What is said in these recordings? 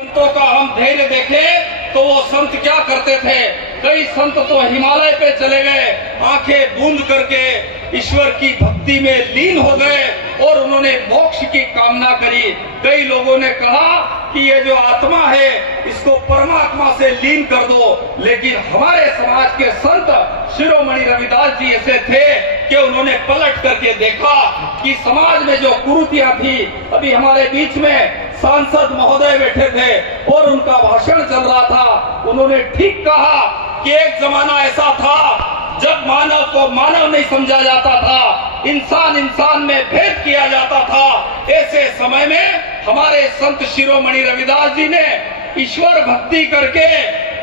संतों का हम धैर्य देखें तो वो संत क्या करते थे। कई संत तो हिमालय पे चले गए, आंखें बूंद करके ईश्वर की भक्ति में लीन हो गए और उन्होंने मोक्ष की कामना करी। कई लोगों ने कहा कि ये जो आत्मा है इसको परमात्मा से लीन कर दो, लेकिन हमारे समाज के संत शिरोमणि रविदास जी ऐसे थे कि उन्होंने पलट करके देखा कि समाज में जो कुरीतियां थी। अभी हमारे बीच में सांसद महोदय बैठे थे और उनका भाषण चल रहा था। उन्होंने ठीक कहा कि एक जमाना ऐसा था जब मानव को मानव नहीं समझा जाता था, इंसान इंसान में भेद किया जाता था। ऐसे समय में हमारे संत शिरोमणि रविदास जी ने ईश्वर भक्ति करके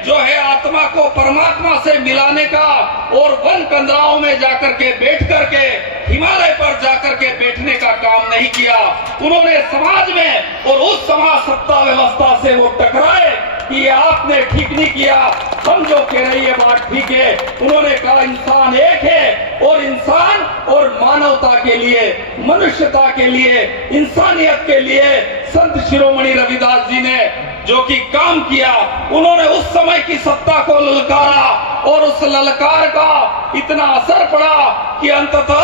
जो है आत्मा को परमात्मा से मिलाने का और वन कंदराओं में जाकर के बैठ करके हिमालय पर जाकर के बैठने का काम नहीं किया। उन्होंने समाज में और उस समाज सत्ता व्यवस्था से वो टकराए कि ये आपने ठीक नहीं किया, हम जो कह रही है बात ठीक है। उन्होंने कहा इंसान एक है और इंसान और मानवता के लिए, मनुष्यता के लिए, इंसानियत के लिए संत शिरोमणि रविदास जी ने जो कि काम किया, उन्होंने उस समय की सत्ता को ललकारा और उस ललकार का इतना असर पड़ा कि अंततः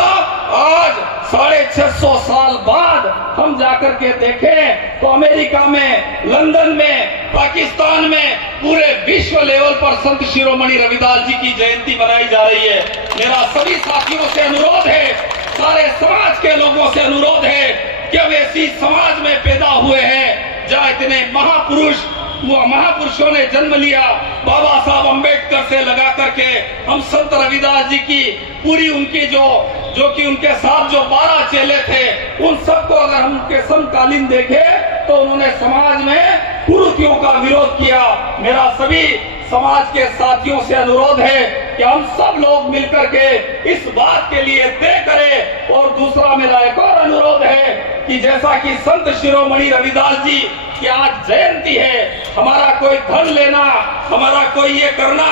आज 650 साल बाद हम जाकर के देखें तो अमेरिका में, लंदन में, पाकिस्तान में, पूरे विश्व लेवल पर संत शिरोमणि रविदास जी की जयंती मनाई जा रही है। मेरा सभी साथियों से अनुरोध है, सारे समाज के लोगों से अनुरोध है कि अब ऐसी समाज में पैदा हुए हैं जहाँ इतने महापुरुषों ने जन्म लिया। बाबा साहब अम्बेडकर से लगा करके हम संत रविदास जी की पूरी उनकी जो कि उनके साथ जो 12 चेले थे, उन सबको अगर हम उनके समकालीन देखें तो उन्होंने समाज में कुरीतियों का विरोध किया। मेरा सभी समाज के साथियों से अनुरोध है कि हम सब लोग मिलकर के इस बात के लिए तय करें। और दूसरा मेरा एक और अनुरोध है कि जैसा कि संत शिरोमणि रविदास जी की आज जयंती है, हमारा कोई धन लेना, हमारा कोई ये करना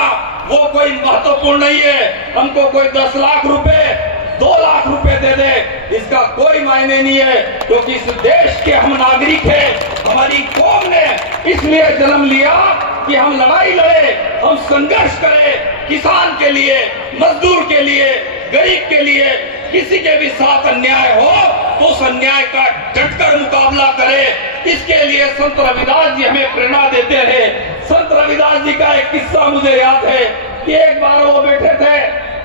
वो कोई महत्वपूर्ण नहीं है। हमको कोई 10 लाख रुपए, 2 लाख रुपए दे दे, इसका कोई मायने नहीं है, क्योंकि इस देश के हम नागरिक हैं। हमारी कौम ने इसलिए जन्म लिया कि हम लड़ाई लड़े, हम संघर्ष करें, किसान के लिए, मजदूर के लिए, गरीब के लिए। किसी के भी साथ अन्याय हो तो उस अन्याय का डटकर मुकाबला करें। इसके लिए संत रविदास जी हमें प्रेरणा देते रहे। संत रविदास जी का एक किस्सा मुझे याद है कि एक बार वो बैठे थे,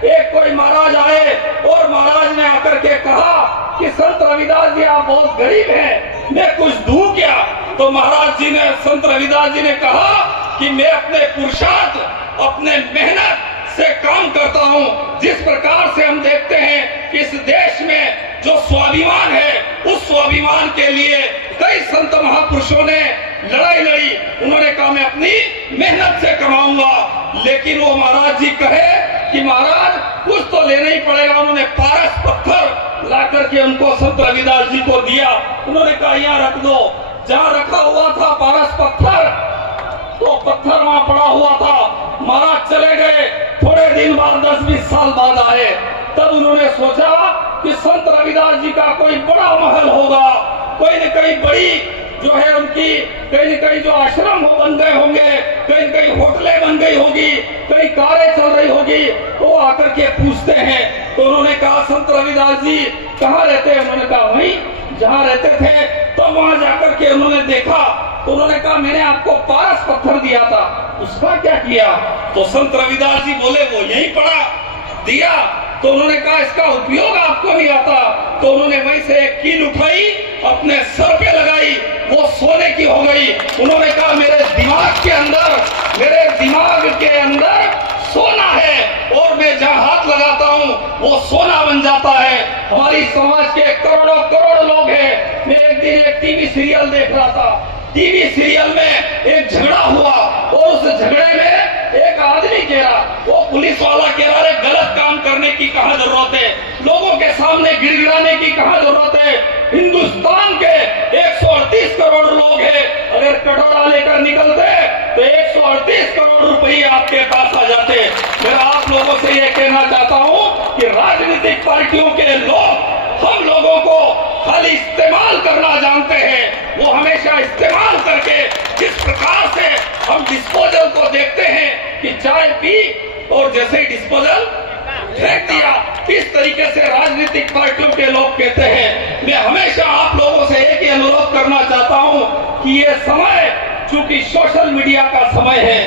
एक कोई महाराज आए और महाराज ने आकर के कहा कि संत रविदास जी आप बहुत गरीब हैं, मैं कुछ दूं क्या? तो महाराज जी ने, संत रविदास जी ने कहा कि मैं अपने पुरुषार्थ, अपने मेहनत से काम करता हूँ। जिस प्रकार से हम देखते हैं कि इस देश में जो स्वाभिमान है, उस स्वाभिमान के लिए कई संत महापुरुषों ने लड़ाई लड़ी। उन्होंने कहा मैं अपनी मेहनत से कमाऊंगा, लेकिन वो महाराज जी कहे कि महाराज कुछ तो लेना ही पड़ेगा। उन्होंने पारस पत्थर ला करके उनको संत रविदास जी को दिया। उन्होंने कहा यहाँ रख दो। जहाँ रखा हुआ था पारस पत्थर, तो पत्थर वहाँ पड़ा हुआ था। महाराज चले गए। थोड़े दिन बाद, 10-20 साल बाद आए, तब उन्होंने सोचा कि संत रविदास जी का कोई बड़ा महल होगा, कोई न कोई बड़ी जो है उनकी कहीं न कहीं जो आश्रम बन गए होंगे, कहीं न कहीं होटलें बन गई होगी, कई कारें चल रही होगी। तो आकर के पूछते हैं। तो उन्होंने कहा संत रविदास जी कहाँ रहते हैं? उन्होंने कहा वहीं जहाँ रहते थे। तो वहां जाकर के उन्होंने देखा तो उन्होंने कहा मैंने आपको पारस पत्थर दिया था, उसका क्या किया? तो संत रविदास जी बोले वो यहीं पड़ा, दिया। तो उन्होंने कहा इसका उपयोग आपको नहीं आता। तो उन्होंने वहीं से एक कील उठाई, अपने सर पे लगाई, वो सोने की हो गई। उन्होंने कहा मेरे दिमाग के अंदर सोना है और मैं जहाँ हाथ लगाता हूँ वो सोना बन जाता है। हमारी समाज के करोड़ों करोड़ लोग हैं। मैं एक दिन एक टीवी सीरियल देख रहा था। टीवी सीरियल में एक झगड़ा हुआ और उस झगड़े में एक आदमी कह रहा, वो पुलिस वाला कह रहा है गलत काम करने की कहाँ जरूरत है, लोगों के सामने गिड़गिड़ाने की कहाँ जरूरत है। हिंदुस्तान के 138 करोड़ लोग हैं, अगर कटोरा लेकर निकलते तो 138 करोड़ रुपये आपके पास आ जाते। मैं आप लोगों से ये कहना चाहता हूँ कि राजनीतिक पार्टियों के लोग हम लोगों को खाली इस्तेमाल करना जानते हैं, वो हमेशा इस्तेमाल करके जिस प्रकार से हम डिस्पोजल को देखते हैं कि चाय पी और जैसे ही डिस्पोजल फेंक दिया, इस तरीके से राजनीतिक पार्टियों के लोग कहते हैं। मैं हमेशा आप लोगों से एक ही अनुरोध करना चाहता हूं कि ये समय चूंकि सोशल मीडिया का समय है,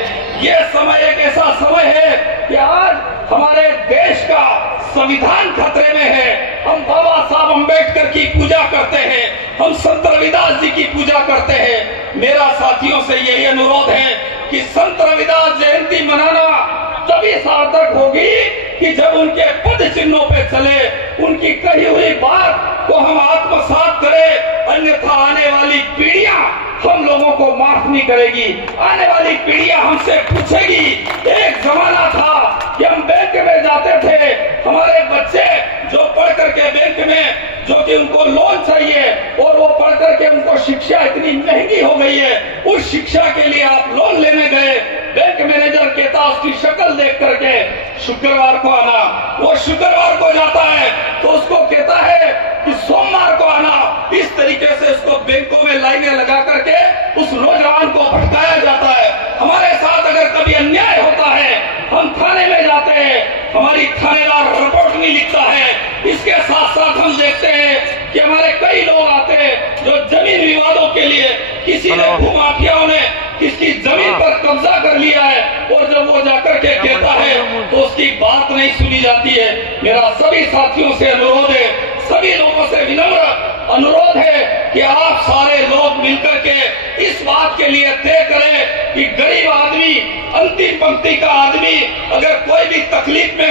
ये समय एक ऐसा समय है कि आज हमारे देश का संविधान खतरे में है। हम बाबा साहब अम्बेडकर की पूजा करते हैं, हम संत रविदास जी की पूजा करते हैं। मेरा साथियों से यही अनुरोध है कि संत रविदास जयंती मनाना तभी सार्थक होगी कि जब उनके पद चिन्हों पे चले, उनकी कही हुई बात को हम आत्मसात करें, अन्यथा आने वाली पीढ़ियां हम लोगों को माफ नहीं करेगी। आने वाली पीढ़ियां हमसे पूछेगी, एक जमाना था कि हम बैंक में जाते थे, हमारे बच्चे जो पढ़ करके बैंक में जो कि उनको लोन चाहिए और वो पढ़ करके उनको शिक्षा इतनी महंगी हो गई है, उस शिक्षा के लिए आप लोन लेने गए, बैंक मैनेजर कहता उसकी शक्ल देख करके शुक्रवार को आना, वो शुक्रवार को जाता है तो उसको कहता है कि सोमवार को आना। इस तरीके से उसको बैंकों में लाइनें लगा करके उस नौजवान को भटकाया जाता है। हमारे साथ अगर कभी अन्याय होता है, हम थाने में जाते हैं, हमारी थानेदार रिपोर्ट नहीं लिखता है। इसके साथ साथ हम देखते हैं कि हमारे कई लोग आते हैं जो जमीन विवादों के लिए, किसी ने भूमाफियाओं ने किसकी जमीन पर कब्जा कर लिया है और जब वो जाकर के कहता है तो उसकी बात नहीं सुनी जाती है। मेरा सभी साथियों से अनुरोध है, सभी लोगों से विनम्र अनुरोध है कि आप सारे लोग मिलकर के इस बात के लिए तय करें कि गरीब आदमी, अंतिम पंक्ति का आदमी अगर कोई भी तकलीफ में